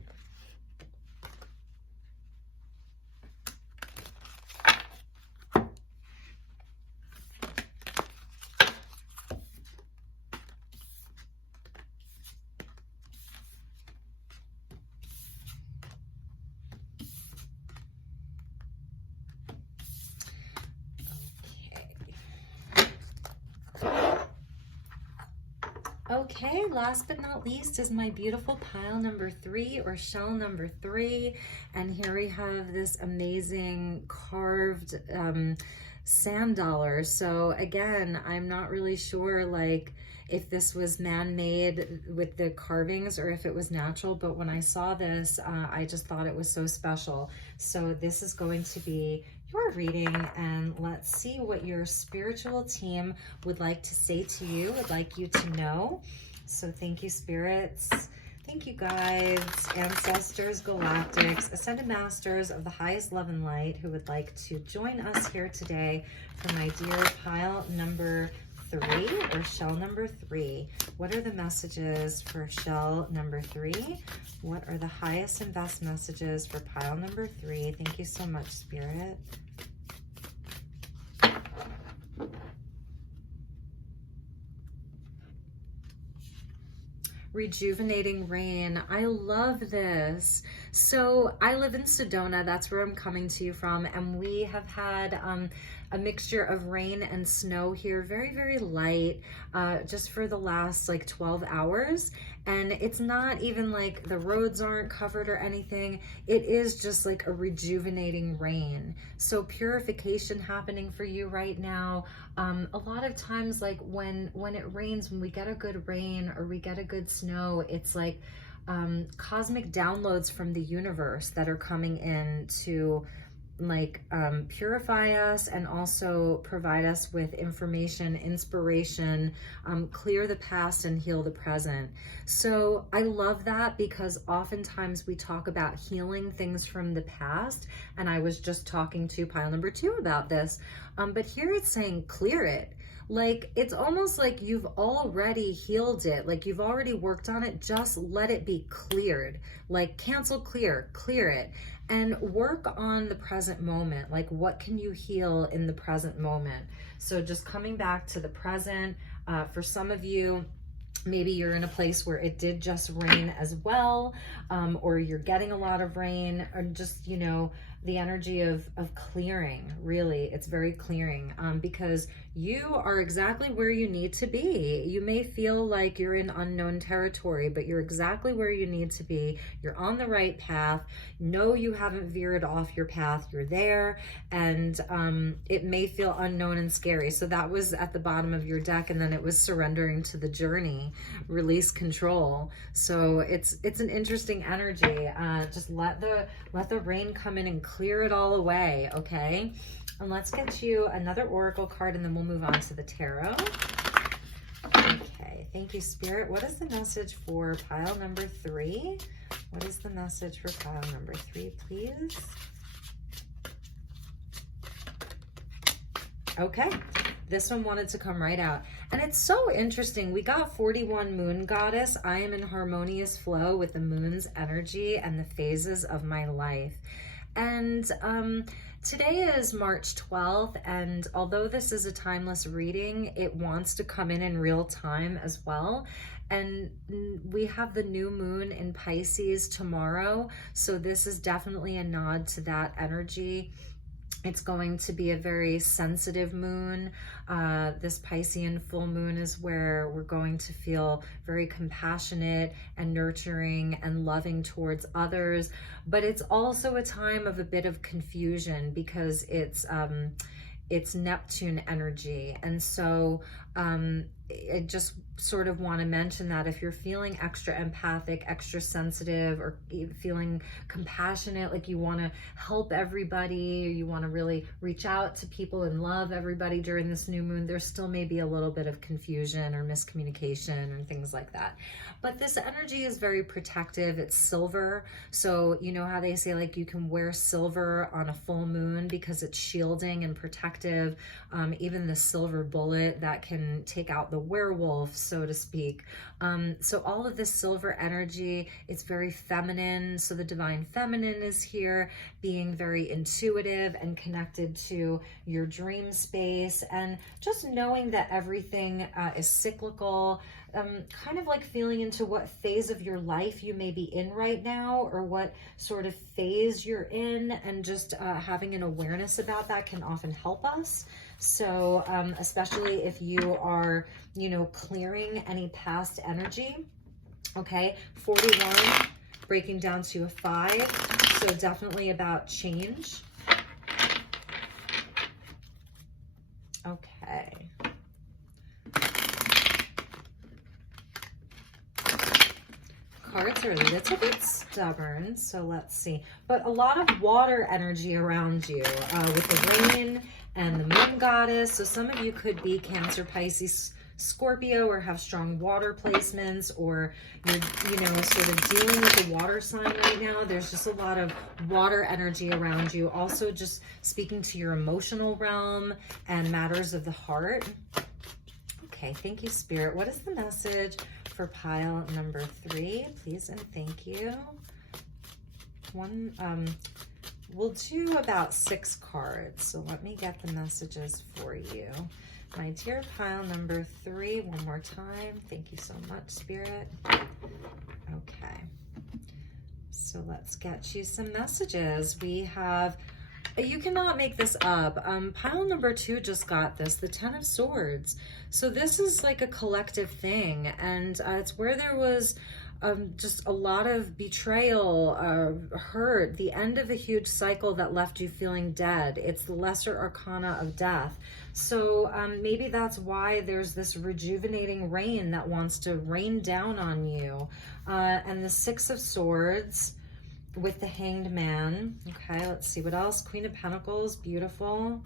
Okay, last but not least is my beautiful pile number 3, or shell number 3. And here we have this amazing carved sand dollar. So again, I'm not really sure like if this was man-made with the carvings or if it was natural, but when I saw this, I just thought it was so special. So this is going to be your reading, and let's see what your spiritual team would like to say to you, would like you to know. So thank you, spirits. Thank you, guides, ancestors, galactics, ascended masters of the highest love and light who would like to join us here today for my dear pile number 3, or shell number 3. What are the messages for shell number 3? What are the highest and best messages for pile number 3? Thank you so much, Spirit. Rejuvenating rain. I love this. So I live in Sedona. That's where I'm coming to you from. And we have had a mixture of rain and snow here, very, very light, just for the last like 12 hours. And it's not even like the roads aren't covered or anything. It is just like a rejuvenating rain. So purification happening for you right now. A lot of times, like when it rains, when we get a good rain or we get a good snow, it's like cosmic downloads from the universe that are coming in to like purify us and also provide us with information, inspiration, clear the past and heal the present. So I love that because oftentimes we talk about healing things from the past, and I was just talking to pile number 2 about this, but here it's saying clear it. Like, it's almost like you've already healed it. Like you've already worked on it. Just let it be cleared. Like cancel, clear it. And work on the present moment. Like what can you heal in the present moment? So just coming back to the present. For some of you, maybe you're in a place where it did just rain as well, or you're getting a lot of rain, or just, you know, the energy of clearing. Really, it's very clearing, because you are exactly where you need to be. You may feel like you're in unknown territory, but you're exactly where you need to be. You're on the right path. No, you haven't veered off your path. You're there, and it may feel unknown and scary. So that was at the bottom of your deck, and then it was surrendering to the journey, release control. So it's an interesting energy. Just let the rain come in and clear it all away, okay? And let's get you another oracle card, and then we'll move on to the tarot. Okay, thank you, Spirit. What is the message for pile number 3? What is the message for pile number 3, please? Okay, this one wanted to come right out. And it's so interesting. We got 41 Moon Goddess. I am in harmonious flow with the moon's energy and the phases of my life. And today is March 12th, and although this is a timeless reading, it wants to come in real time as well. And we have the new moon in Pisces tomorrow, so this is definitely a nod to that energy. It's going to be a very sensitive moon. This Piscean full moon is where we're going to feel very compassionate and nurturing and loving towards others. But it's also a time of a bit of confusion because it's Neptune energy. And so I just sort of want to mention that if you're feeling extra empathic, extra sensitive, or feeling compassionate, like you want to help everybody, or you want to really reach out to people and love everybody during this new moon, there still may be a little bit of confusion or miscommunication and things like that. But this energy is very protective. It's silver. So you know how they say like you can wear silver on a full moon because it's shielding and protective. Even the silver bullet that can take out the werewolf, so to speak. So all of this silver energy, it's very feminine. So the divine feminine is here, being very intuitive and connected to your dream space, and just knowing that everything is cyclical. Kind of like feeling into what phase of your life you may be in right now, or what sort of phase you're in, and just having an awareness about that can often help us. So especially if you are, you know, clearing any past energy. Okay, 41 breaking down to a 5, so definitely about change. Okay. Cards are a little bit stubborn, so let's see. But a lot of water energy around you with the rain and the moon goddess. So some of you could be Cancer, Pisces, Scorpio, or have strong water placements, or you're, you know, sort of dealing with a water sign right now. There's just a lot of water energy around you. Also just speaking to your emotional realm and matters of the heart. Okay, thank you, Spirit. What is the message for pile number 3, please and thank you? We'll do about 6 cards, so let me get the messages for you. My dear pile number 3, one more time. Thank you so much, Spirit. Okay, so let's get you some messages. We have, you cannot make this up. Pile number 2 just got this, the 10 of Swords. So this is like a collective thing, and it's where there was just a lot of betrayal, hurt, the end of a huge cycle that left you feeling dead. It's the lesser arcana of death. So maybe that's why there's this rejuvenating rain that wants to rain down on you. And the 6 of Swords with the Hanged Man. Okay, let's see what else. Queen of Pentacles, beautiful.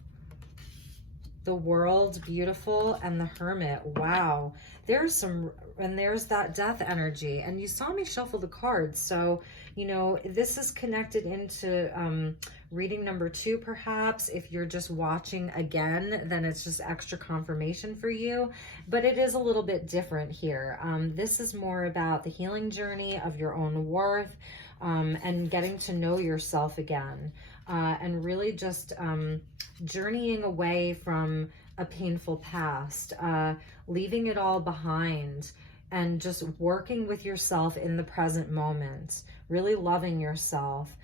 The World, beautiful. And the Hermit, wow. There's some, and there's that death energy. And you saw me shuffle the cards. So, you know, this is connected into reading number 2, perhaps. If you're just watching again, then it's just extra confirmation for you. But it is a little bit different here. This is more about the healing journey of your own worth, and getting to know yourself again, and really just journeying away from a painful past, leaving it all behind, and just working with yourself in the present moment, really loving yourself.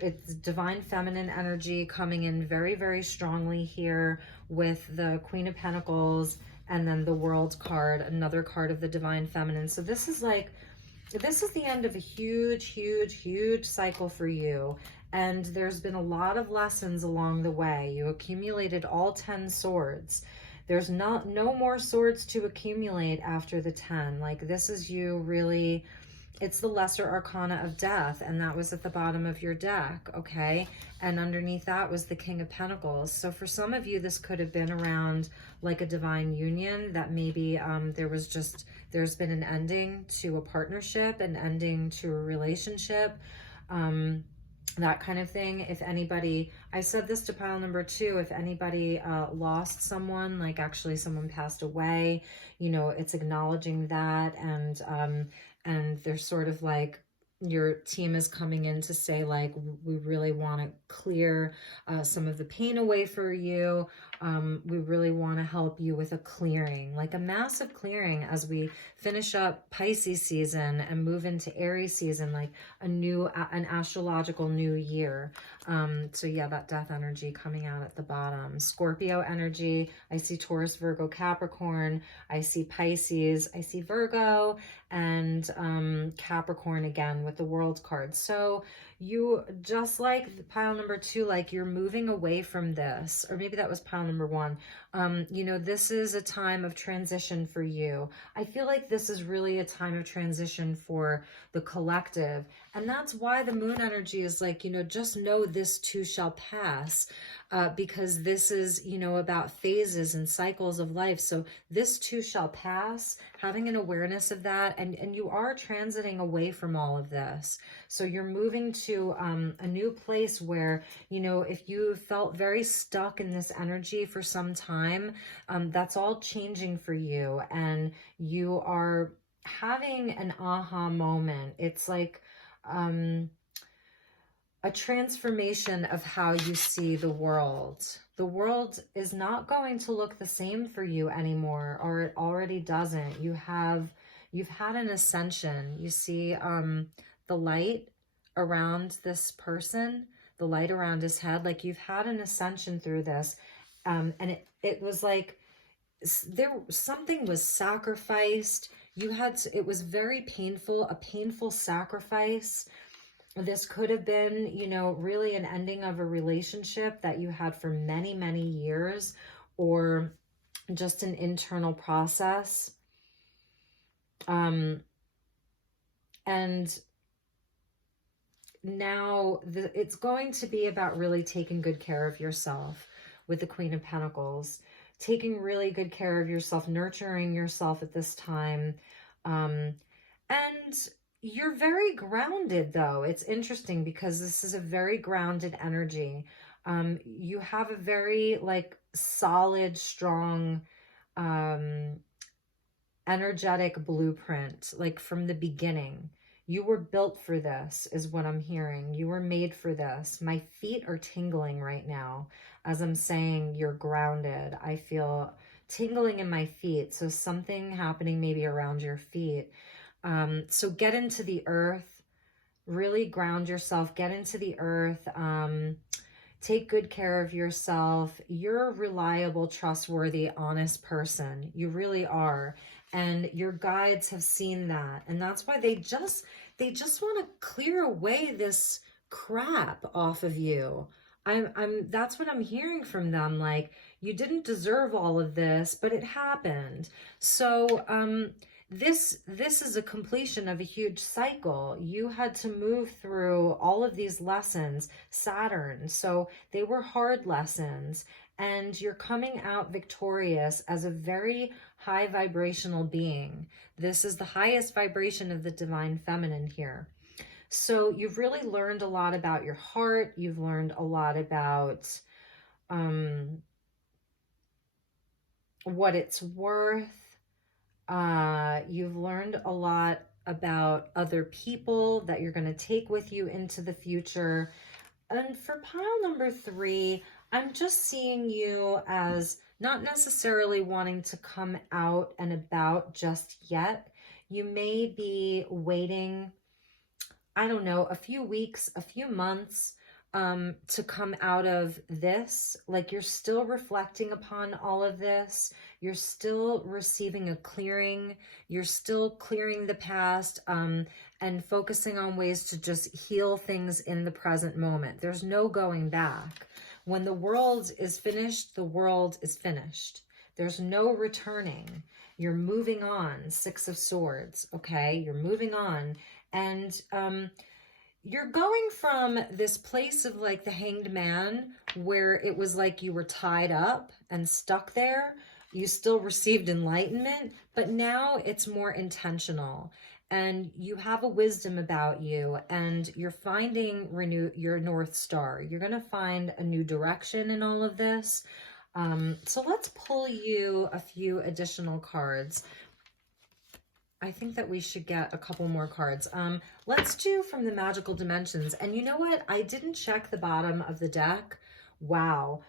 It's divine feminine energy coming in very, very strongly here with the Queen of Pentacles and then the World card, another card of the divine feminine. So this is like, this is the end of a huge, huge, huge cycle for you. And there's been a lot of lessons along the way. You accumulated all 10 swords. There's no more swords to accumulate after the 10. Like, this is you really, it's the lesser arcana of death, and that was at the bottom of your deck, okay? And underneath that was the King of Pentacles. So for some of you, this could have been around like a divine union, that maybe there's been an ending to a partnership, an ending to a relationship, that kind of thing. If anybody, I said this to pile number 2, if anybody lost someone, like actually someone passed away, you know, it's acknowledging that, and there's sort of like your team is coming in to say, like, we really want to clear some of the pain away for you. We really want to help you with a clearing, like a massive clearing as we finish up Pisces season and move into Aries season, like an astrological new year. So yeah, that death energy coming out at the bottom. Scorpio energy. I see Taurus, Virgo, Capricorn. I see Pisces. I see Virgo and Capricorn again with the World card. So you, just like pile number 2, like you're moving away from this, or maybe that was pile number 1. You know, this is a time of transition for you. I feel like this is really a time of transition for the collective. And that's why the moon energy is like, you know, just know this too shall pass, because this is, you know, about phases and cycles of life. So this too shall pass, having an awareness of that. And you are transiting away from all of this. So you're moving to a new place where, you know, if you felt very stuck in this energy for some time, that's all changing for you. And you are having an aha moment. It's like a transformation of how you see the world. The world is not going to look the same for you anymore, or it already doesn't. You've had an ascension. You see the light around this person, the light around his head, like you've had an ascension through this. And it was like something was sacrificed. It was very painful, a painful sacrifice. This could have been, you know, really an ending of a relationship that you had for many, many years, or just an internal process. And now it's going to be about really taking good care of yourself with the Queen of Pentacles, taking really good care of yourself, nurturing yourself at this time. And you're very grounded, though. It's interesting because this is a very grounded energy. You have a very like solid, strong, energetic blueprint, like from the beginning. You were built for this, is what I'm hearing. You were made for this. My feet are tingling right now as I'm saying you're grounded. I feel tingling in my feet. So something happening maybe around your feet. So get into the earth, really ground yourself, get into the earth, take good care of yourself. You're a reliable, trustworthy, honest person. You really are. And your guides have seen that. And that's why they just want to clear away this crap off of you. That's what I'm hearing from them. Like, you didn't deserve all of this, but it happened. So, this is a completion of a huge cycle. You had to move through all of these lessons, Saturn. So they were hard lessons, and you're coming out victorious as a very high vibrational being. This is the highest vibration of the divine feminine here. So you've really learned a lot about your heart. You've learned a lot about what it's worth. You've learned a lot about other people that you're going to take with you into the future. And for pile number 3, I'm just seeing you as not necessarily wanting to come out and about just yet. You may be waiting, I don't know, a few weeks, a few months to come out of this. Like, you're still reflecting upon all of this. You're still receiving a clearing. You're still clearing the past and focusing on ways to just heal things in the present moment. There's no going back. When the world is finished, the world is finished. There's no returning. You're moving on. 6 of Swords, okay? You're moving on. And you're going from this place of like the Hanged Man, where it was like you were tied up and stuck there. You still received enlightenment, but now it's more intentional. And you have a wisdom about you, and you're finding your North Star. You're going to find a new direction in all of this. So let's pull you a few additional cards. I think that we should get a couple more cards. Let's do from the magical dimensions. And you know what? I didn't check the bottom of the deck. Wow.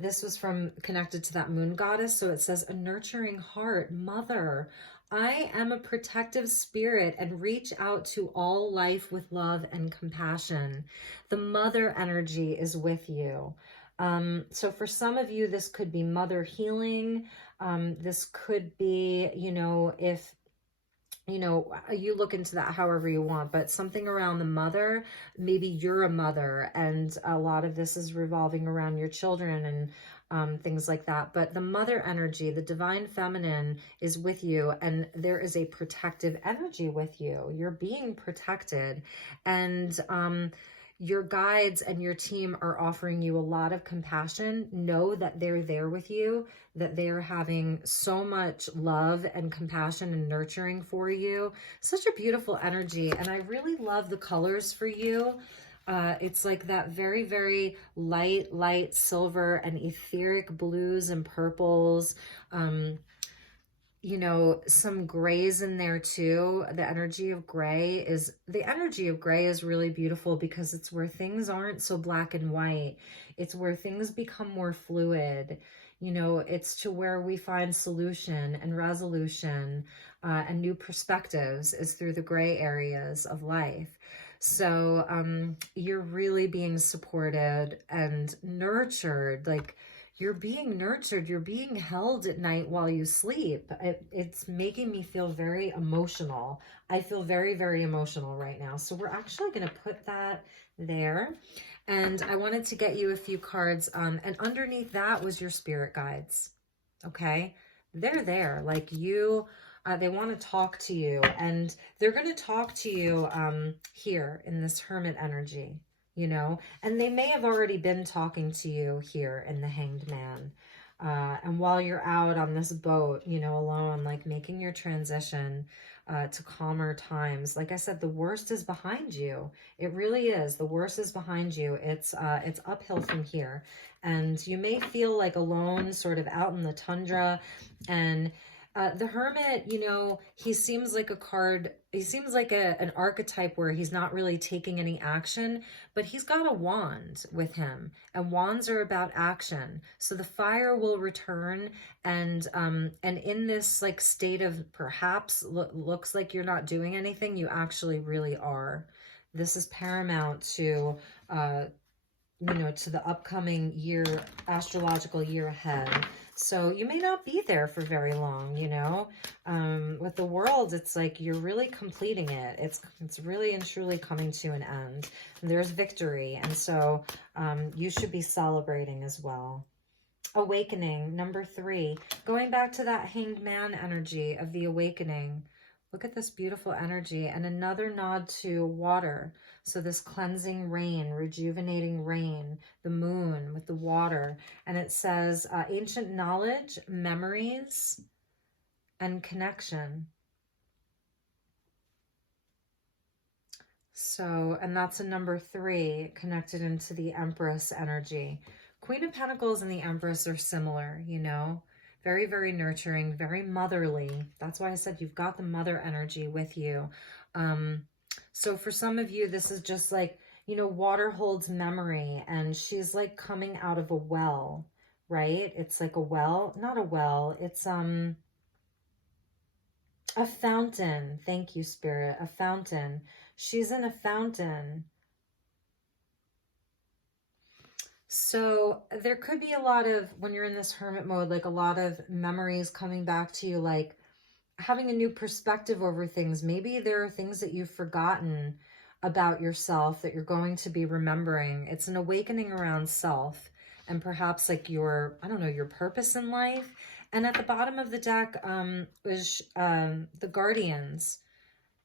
This was from connected to that moon goddess. So it says a nurturing heart, mother. I am a protective spirit and reach out to all life with love and compassion. The mother energy is with you. So for some of you, this could be mother healing. This could be, if you look into that however you want, but something around the mother, maybe you're a mother and a lot of this is revolving around your children and things like that. But the mother energy, the divine feminine is with you, and there is a protective energy with you. You're being protected, and your guides and your team are offering you a lot of compassion. Know that they're there with you, that they are having so much love and compassion and nurturing for you. Such a beautiful energy. And I really love the colors for you. It's like that very, very light silver and etheric blues and purples. Some grays in there too. The energy of gray is really beautiful because it's where things aren't so black and white. It's where things become more fluid. It's to where we find solution and resolution and new perspectives is through the gray areas of life. So you're really being supported and nurtured. Like, you're being nurtured, you're being held at night while you sleep. It's making me feel very emotional. I feel very, very emotional right now. So we're actually going to put that there. And I wanted to get you a few cards. And underneath that was your spirit guides. Okay? They're there. Like they want to talk to you. And they're going to talk to you here in this hermit energy. And they may have already been talking to you here in the Hanged Man. And while you're out on this boat, alone, like making your transition to calmer times, like I said, the worst is behind you. It really is. The worst is behind you. It's uphill from here. And you may feel like alone, sort of out in the tundra. And the Hermit, he seems like an archetype where he's not really taking any action, but he's got a wand with him, and wands are about action. So the fire will return, and in this like state of perhaps looks like you're not doing anything, you actually really are. This is paramount to to the upcoming year, astrological year ahead. So you may not be there for very long, with the world, it's like you're really completing it. It's really and truly coming to an end. And there's victory. And so you should be celebrating as well. Awakening, number 3, going back to that Hanged Man energy of the awakening. Look at this beautiful energy, and another nod to water. So this cleansing rain, rejuvenating rain, the moon with the water. And it says ancient knowledge, memories, and connection. So, and that's a number 3 connected into the Empress energy. Queen of Pentacles and the Empress are similar, very, very nurturing, very motherly. That's why I said you've got the mother energy with you. So for some of you, this is just like, water holds memory, and she's like coming out of a well, right? It's like a well, not a well. It's a fountain. Thank you, Spirit. A fountain. She's in a fountain. So there could be a lot of, when you're in this hermit mode, like a lot of memories coming back to you, like having a new perspective over things. Maybe there are things that you've forgotten about yourself that you're going to be remembering. It's an awakening around self and perhaps like your purpose in life. And at the bottom of the deck is the Guardians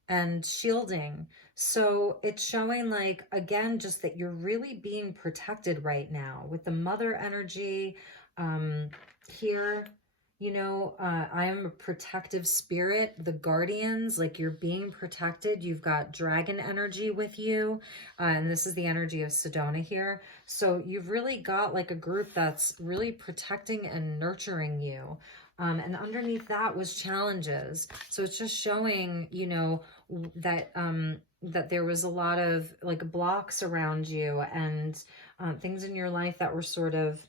and shielding. So it's showing like, again, just that you're really being protected right now with the mother energy here. I am a protective spirit, the guardians, like you're being protected. You've got dragon energy with you. And this is the energy of Sedona here. So you've really got like a group that's really protecting and nurturing you. And underneath that was challenges. So it's just showing, that that there was a lot of like blocks around you and things in your life that were sort of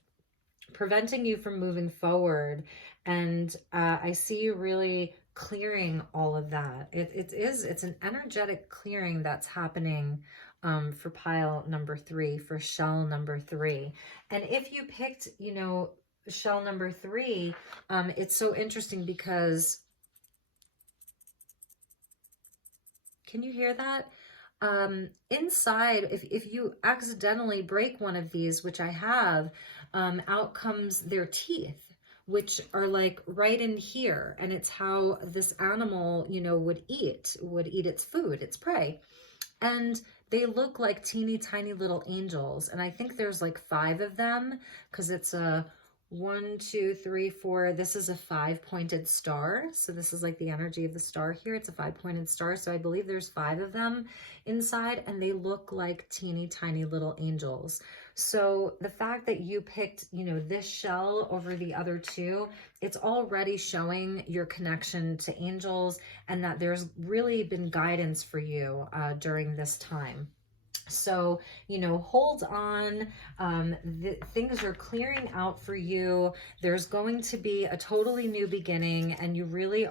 preventing you from moving forward. And I see you really clearing all of that. It's an energetic clearing that's happening for pile number 3, for shell number 3. And if you picked, shell number 3, it's so interesting because, can you hear that? Inside, if you accidentally break one of these, which I have, out comes their teeth, which are like right in here. And it's how this animal, would eat its food, its prey. And they look like teeny tiny little angels. And I think there's like 5 of them because it's a 1, 2, 3, 4. This is a 5-pointed star. So this is like the energy of the star here. It's a 5-pointed star. So I believe there's 5 of them inside, and they look like teeny tiny little angels. So the fact that you picked, this shell over the other 2, it's already showing your connection to angels and that there's really been guidance for you during this time. So, hold on. Things are clearing out for you. There's going to be a totally new beginning, and you really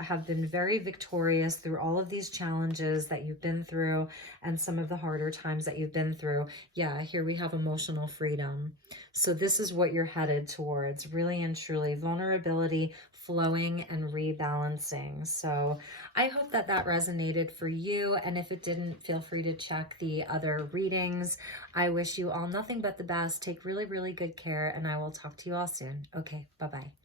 have been very victorious through all of these challenges that you've been through and some of the harder times that you've been through. Yeah, here we have emotional freedom. So this is what you're headed towards, really and truly. Vulnerability, flowing, and rebalancing. So I hope that resonated for you. And if it didn't, feel free to check the other readings. I wish you all nothing but the best. Take really, really good care, and I will talk to you all soon. Okay, bye-bye.